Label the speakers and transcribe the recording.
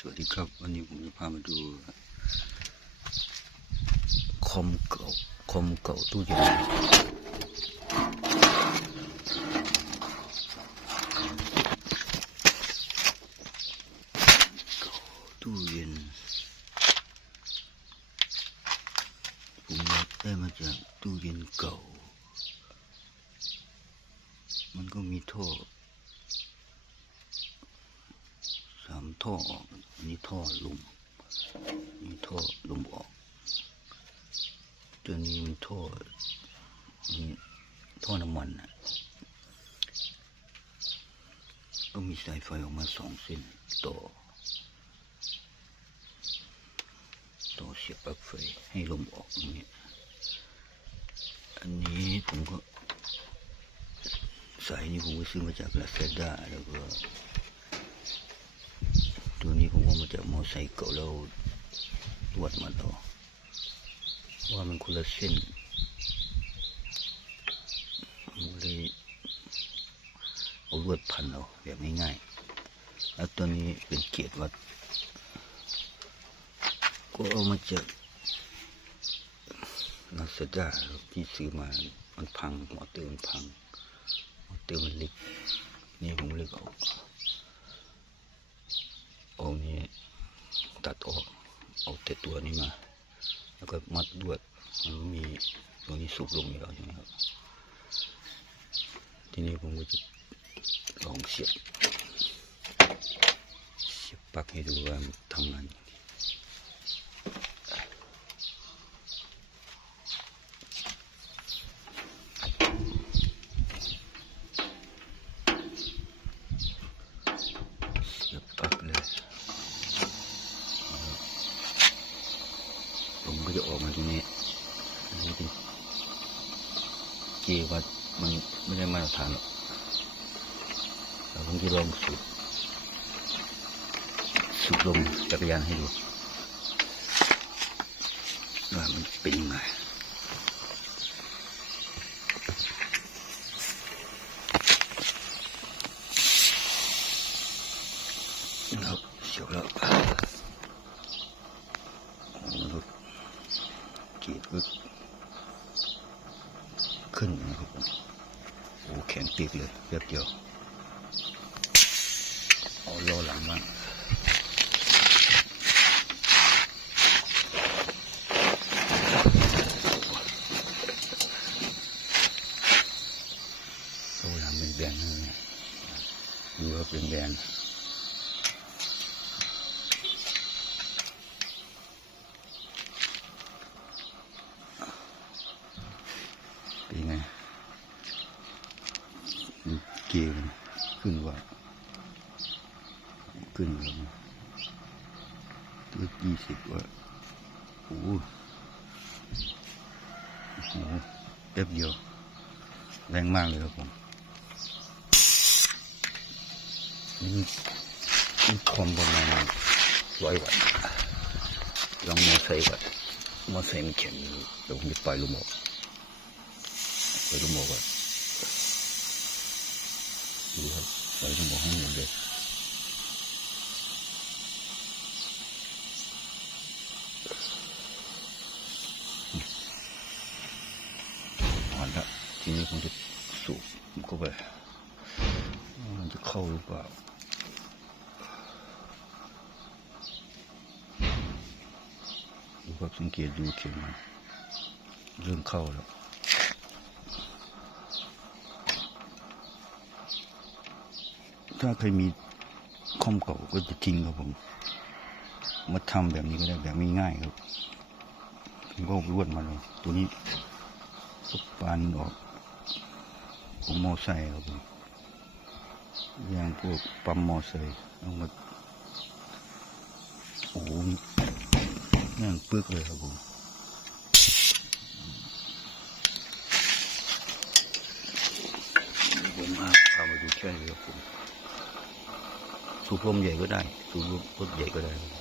Speaker 1: สวัสดีครับ วันนี้ผมจะพามาดู คอมเก่าคอมเก่าตู้เย็นตู้เย็นผมอยาได้มาจากตู้เย็นเก่า มันก็มีท่อสามท่อออก อันนี้ท่อลมนี่ท่อลมออก ตัวนี้มันท่อนี่ท่อน้ำมันนะก็มีสายไฟออกมาสองเส้นต่อ ต่อเสียบปลั๊กไฟให้ลมออกอย่างนี้อันนี้ผมก็สายนี้ผมก็ซื้อมาจากลาซาด้าแล้วก็ ตัวนี้ผมว่ามาจากมอไซค์เก่าแล้วตรวจมาต่อ ว่ามันคนละเส้นผมเลยเอาลวดพันเอาแบบง่ายๆแล้วตัวนี้เป็นเกียรวัด ก็เอามาจากลาซาด้าที่ซื้อมา มันพังหมอเตอร์มันพังมอเตอร์มันเล็กนี่ผมเลยเอา เอานี้ตัดออกเอาแต่ตัวนี้มา แล้วก็มัดด้วยมันมีตัวนี้สุกลงอยู่แล้วใช่ไหมครับ ทีนี้ผมก็จะลองเสียบเสียบปลั๊กให้ดูว่ามันทำงานยังไงเสียบปลั๊กเลย ผมก็จะออก มาตรงนี้อันนี้เป็นเกวัดมันไม่ได้มาตรฐานหรอกแต่ผมจะลองสูบสูบลมจักรยานให้ดูว่ามันเป็นยังไงครับเสียวแล้ว มันก็ กรีดก็ขึ้นนะครับผมโอ้แข็งปีกเลยแป๊บเดียวเอาล้อหลังมาล้อหลังเป็นแบนๆนะดูว่าเป็นแบนไงดู เกมนขึ้นว่า ขึ้นแล้วนะตัวยี่สิบว่าโอ้โหโอ้โหแป๊บเดียว แรงมากเลยครับผมนี่นี่คอมประมาณร้อยวัตต์ลองมอไซค์วัตต์มอไซค์มันแข็งอยู่เดี๋ยวผมจะปล่อยลมออกไปก็บอกว่า ดูครับไปก็บอกให้หมดเลยอ่อนละทีนี้ผมจะสูบมันก็ไปมันจะเข้าหรือเปล่าดูครับสังเกตดูเข็มมันเริ่มเข้าแล้ว ถ้าใครมีคอมเก่าก็จะทิ้งครับผม มาทำแบบนี้ก็ได้แบบง่ายๆครับผมก็รวดมาเลย ตัวนี้ก็ปานออกของมอไซค์ครับผมอย่างพวกปั๊มมอไซค์เอามาโอ้โหนั่งปึกเลยครับผมผมพาพามาดูแค่นี้ครับผม สูบลมใหญ่ก็ได้ สูบลมรถใหญ่ก็ได้